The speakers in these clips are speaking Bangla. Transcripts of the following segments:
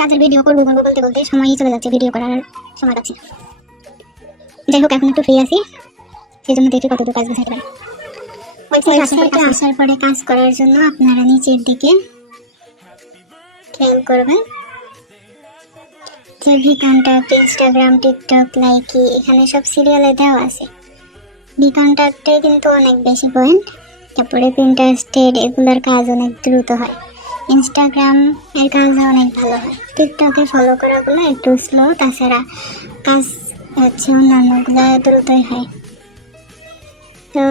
কাজের ভিডিও করবো করবো বলতে বলতে সময়ই চলে যাচ্ছে, ভিডিও করার সময় পাচ্ছি না। যাই হোক, এখন একটু ফ্রি আছি, সেই জন্য দেখি কতটুকু কাজ গুছাইতে পারি। ওয়েবসাইটে আসার পরে কাজ করার জন্য আপনারা নিচের দিকে খেয়াল করবেন যে V contact, Instagram, TikTok, Likee, এখানে সব সিরিয়ালে দেওয়া আছে। ভি কন্ট্যাক্টে কিন্তু অনেক বেশি পয়েন্ট, তারপরে পিন্টারেস্টেড, এগুলোর কাজ অনেক দ্রুত হয়। ইনস্টাগ্রাম এর কাজও অনেক ভালো হয়। টিকটকে ফলো করাগুলো একটু স্লো, তাছাড়া কাজ হচ্ছে অন্যান্যগুলো দ্রুতই হয়। তো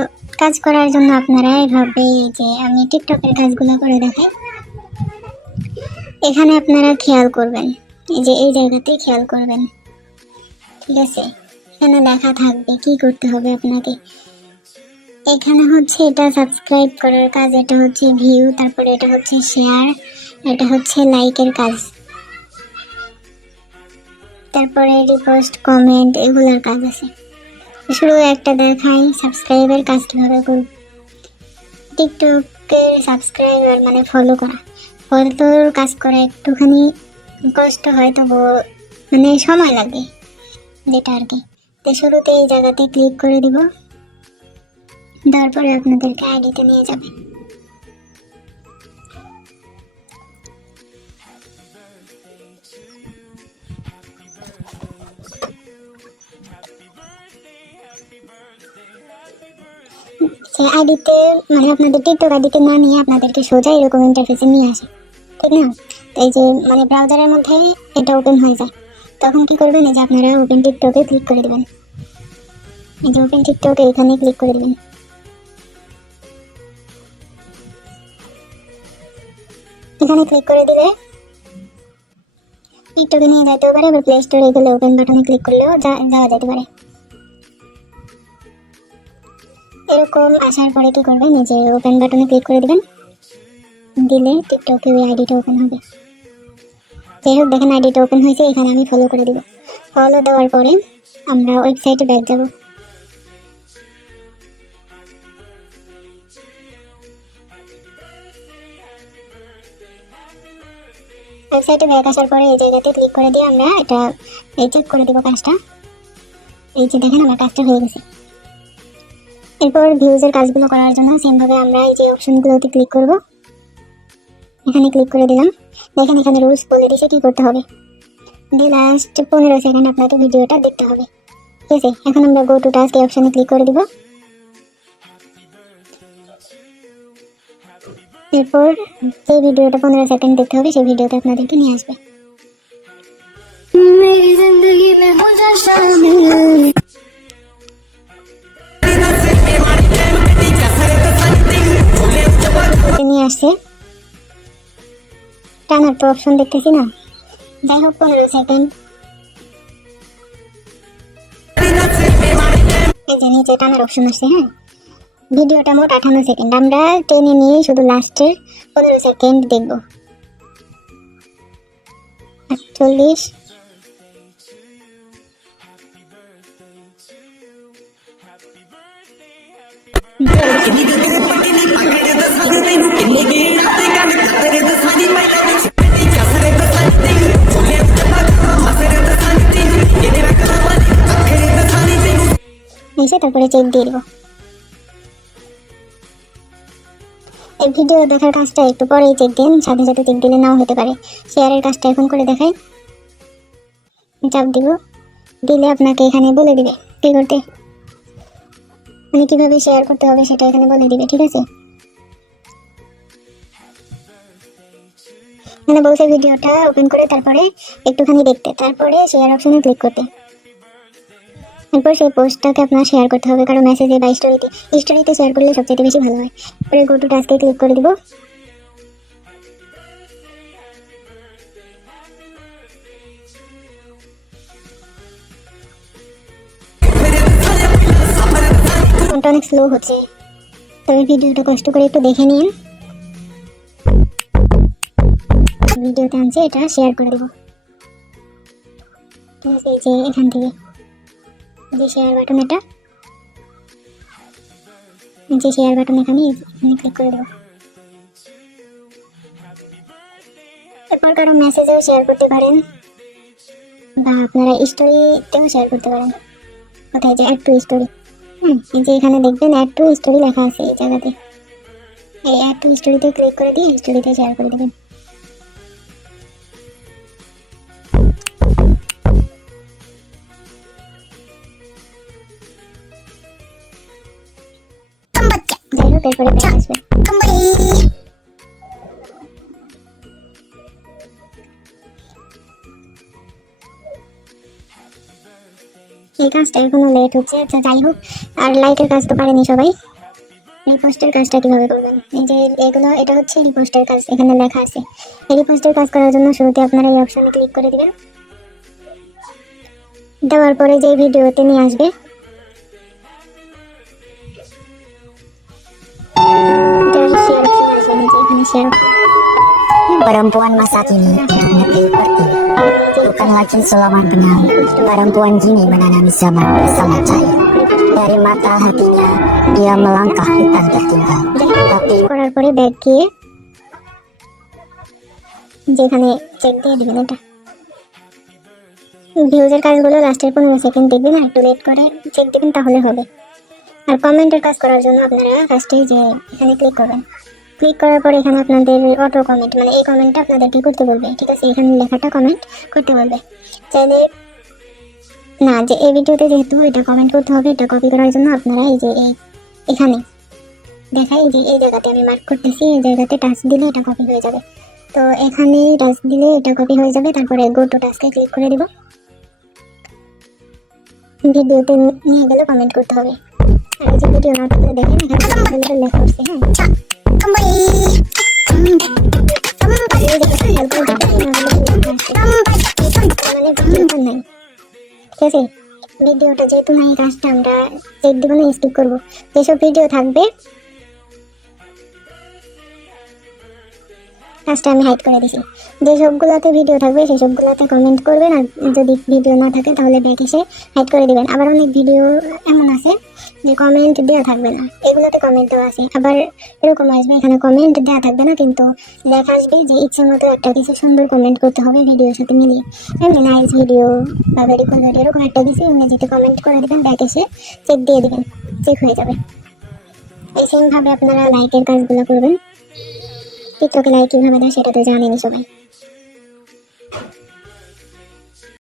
কাজ করার জন্য আপনারা এভাবে, যে আমি টিকটকের কাজগুলো করে দেখাই, এখানে আপনারা খেয়াল করবেন, এই যে এই জায়গাতে খেয়াল করবেন, ঠিক আছে? এখানে লেখা থাকবে কি করতে হবে আপনাকে। এখানে হচ্ছে এটা সাবস্ক্রাইব করার কাজ, এটা হচ্ছে ভিউ, তারপরে এটা হচ্ছে শেয়ার, এটা হচ্ছে লাইকের কাজ, তারপরে রিপোস্ট, কমেন্ট, এগুলোর কাজ আছে। শুরু একটা দেখাই সাবস্ক্রাইবের কাজ কিভাবে করব। টিকটকের সাবস্ক্রাইবার মানে ফলো করা, ফলোর কাজ করা একটুখানি কষ্ট হয়, তবু মানে সময় লাগে যেটা আর কি। তো শুরুতে এই জায়গাতে ক্লিক করে দিব, তারপরে আপনাদেরকে আইডিতে নিয়ে যাবে। আইডিতে মানে আপনাদের টিকটক আইডিতে না নিয়ে আপনাদেরকে সোজা এরকম ইন্টারফেসে নিয়ে আসে, ঠিক না? এই যে মানে ব্রাউজারের মধ্যে এটা ওপেন হয়ে যায়, তখন কি করবেন, এই যে আপনারা ওপেন টিকটকে ক্লিক করে দেবেন। এই যে ওপেন টিকটকে এখানে ক্লিক করে দেবেন। এখানে ক্লিক করে দিলে টিকটকে নিয়ে যেতেও পারে, বা প্লে স্টোরে গেলে ওপেন বাটনে ক্লিক করলেও যাওয়া যেতে পারে। এরকম আসার পরে কি করবেন, এই যে ওপেন বাটনে ক্লিক করে দিবেন, দিলে টিকটকে ওই আইডিটা ওপেন হবে। যাই হোক, দেখেন আইডিটা ওপেন হয়েছে, এখানে আমি ফলো করে দিব। ফলো দেওয়ার পরে আমরা ওয়েবসাইটে ব্যাক যাব। ওয়েবসাইটে ব্যাক আসার পরে এই জায়গাতে ক্লিক করে দিয়ে আমরা এটা চেক করে দিব কাজটা। এই যে দেখেন আমার কাজটা হয়ে গেছে। এরপর ভিউজের কাজগুলো করার জন্য সেমভাবে আমরা এই যে অপশনগুলোতে ক্লিক করব। এখানে ক্লিক করে দিলাম। দেখেন এখানে রুলস বলে দিয়েছে কি করতে হবে। লাস্ট 15 সেকেন্ড আপনাকে ভিডিওটা দেখতে হবে, ঠিক আছে? এখন আমরা গো টু টাস্ক এই অপশনে ক্লিক করে দিব। এরপর যে ভিডিওটা 15 সেকেন্ড দেখতে হবে সেই ভিডিওতে আপনাদেরকে নিয়ে আসবে। নিয়ে আসছে, টানার তো অপশন দেখতেছি না। যাই হোক 15 সেকেন্ড। এই যে নিচে টানার অপশন আসছে। হ্যাঁ, ভিডিওটা মোট 58 সেকেন্ড, আমরা টেনে নিয়ে শুধু লাস্টের 15 সেকেন্ড দেখব। 48, এসে তারপরে চেক দিয়ে দিব। এই ভিডিও দেখার কাজটা একটু পরেই চেক দিন, সাথে সাথে চেক দিলে নাও হতে পারে। শেয়ারের কাজটা এখন করে দেখাই, চাপ দিব, দিলে আপনাকে এখানে বলে দিবে কি করতে, মানে কিভাবে শেয়ার করতে হবে সেটা এখানে বলে দিবে, ঠিক আছে? মানে বলছে ভিডিওটা ওপেন করে তারপরে একটুখানি দেখতে, তারপরে শেয়ার অপশনে ক্লিক করতে। এরপর সেই পোস্টটাকে আপনার শেয়ার করতে হবে কারো মেসেজে বা স্টোরিতে শেয়ার করলে সবচেয়ে বেশি ভালো হয়। পরে গো টু টাস্কে ক্লিক করে দিব। ফোনটা অনেক স্লো হচ্ছে, তবে ভিডিওটা কষ্ট করে একটু দেখে নিন। ভিডিওতে আনছে, এটা শেয়ার করে দেব, ঠিক আছে? এই যে এখান থেকে যে শেয়ার বাটন, এটা যে শেয়ার বাটন এখানে ক্লিক করে দেবো। এরপর কারো মেসেজেও শেয়ার করতে পারেন বা আপনারা স্টোরিতেও শেয়ার করতে পারেন। কোথায় যে অ্যাড টু স্টোরি, এই যে এখানে দেখবেন অ্যাড টু স্টোরি লেখা আছে এই জায়গাতে, এই অ্যাড টু স্টোরিতে ক্লিক করে দিয়ে স্টোরিতে শেয়ার করে দেবেন। যাই হোক, এরপরে ব্যাক আসবে। এই কাজটা এখনো লেট হচ্ছে। আচ্ছা যাই হোক, আর লাইকের কাজ তো পারেনি সবাই, রিপোস্টের কাজটা কিভাবে করবেন? এই যে এগুলো, এটা হচ্ছে রিপোস্টের কাজ, এখানে লেখা আছে। এই রিপোস্টের কাজ করার জন্য শুরুতে আপনারা এই অপশনে ক্লিক করে দিবেন। দেওয়ার পরে যে ভিডিওতে নিয়ে আসবে, Perempuan masa kini mengerti bukan lagi selamanya. Perempuan kini menanami zaman bersama cahaya. Dari mata hatinya dia melangkah hutan tertinggal. Tapi করার পরে ব্যাক গিয়ে যেখানে চেক দিয়ে দিবেন, এটা ভিউজের কাজগুলো লাস্টের 15 সেকেন্ড দেখবেন, আর একটু লেট করে চেক দিবেন, তাহলে হবে। আর কমেন্টের কাজ করার জন্য আপনারা ফার্স্টে যে এখানে ক্লিক করবেন, ক্লিক করার পরে এখানে আপনাদের অটো কমেন্ট, মানে এই কমেন্টটা আপনাদেরকে করতে বলবে, ঠিক আছে? এখানে লেখাটা কমেন্ট করতে বলবে। চাইলে না, যে এই ভিডিওতে যেহেতু এটা কমেন্ট করতে হবে, এটা কপি করার জন্য আপনারা এই যে এখানে দেখাই যে এই জায়গাতে আমি মার্ক করতেছি, এই জায়গাতে টাচ দিলে এটা কপি হয়ে যাবে। তো এখানে টাচ দিলে এটা কপি হয়ে যাবে। তারপরে গো টু টাস্কে ক্লিক করে দিব, ভিডিওতে নিয়ে গেলে কমেন্ট করতে হবে। আর এই যে ভিডিও না থাকলে দেখেন এখানে লেখা আছে, হ্যাঁ ঠিক আছে। ভিডিওটা যেহেতু নাই, কাজটা আমরা চেক দিব না, স্কিপ করবো। যেসব ভিডিও থাকবে কাজটা আমি হাইড করে দিছি। যে সবগুলাতে ভিডিও থাকবে সেই সবগুলাতে কমেন্ট করবেন, আর যদি ভিডিও না থাকে তাহলে ব্যাক এসে হাইড করে দিবেন। আবার অনেক ভিডিও এমন আছে যে কমেন্ট দেওয়া থাকবে না, এগুলোতে কমেন্ট দেওয়া আছে। আবার এরকম আসবে এখানে কমেন্ট দেওয়া থাকবে না, কিন্তু লেখা আসবে যে ইচ্ছে মতো একটা কিছু সুন্দর কমেন্ট করতে হবে ভিডিওর সাথে মিলিয়ে, এমনি নাইস ভিডিও বা ভেরি কুল ভিডিও এরকম একটা কিছু ইংরেজিতে কমেন্ট করে দেবেন, ব্যাক এসে চেক দিয়ে দিবেন, চেক হয়ে যাবে। এই সেমভাবে আপনারা লাইকের কাজগুলো করবেন। টিকটকে লাইক কীভাবে দেয় সেটা তো জানেনই সবাই।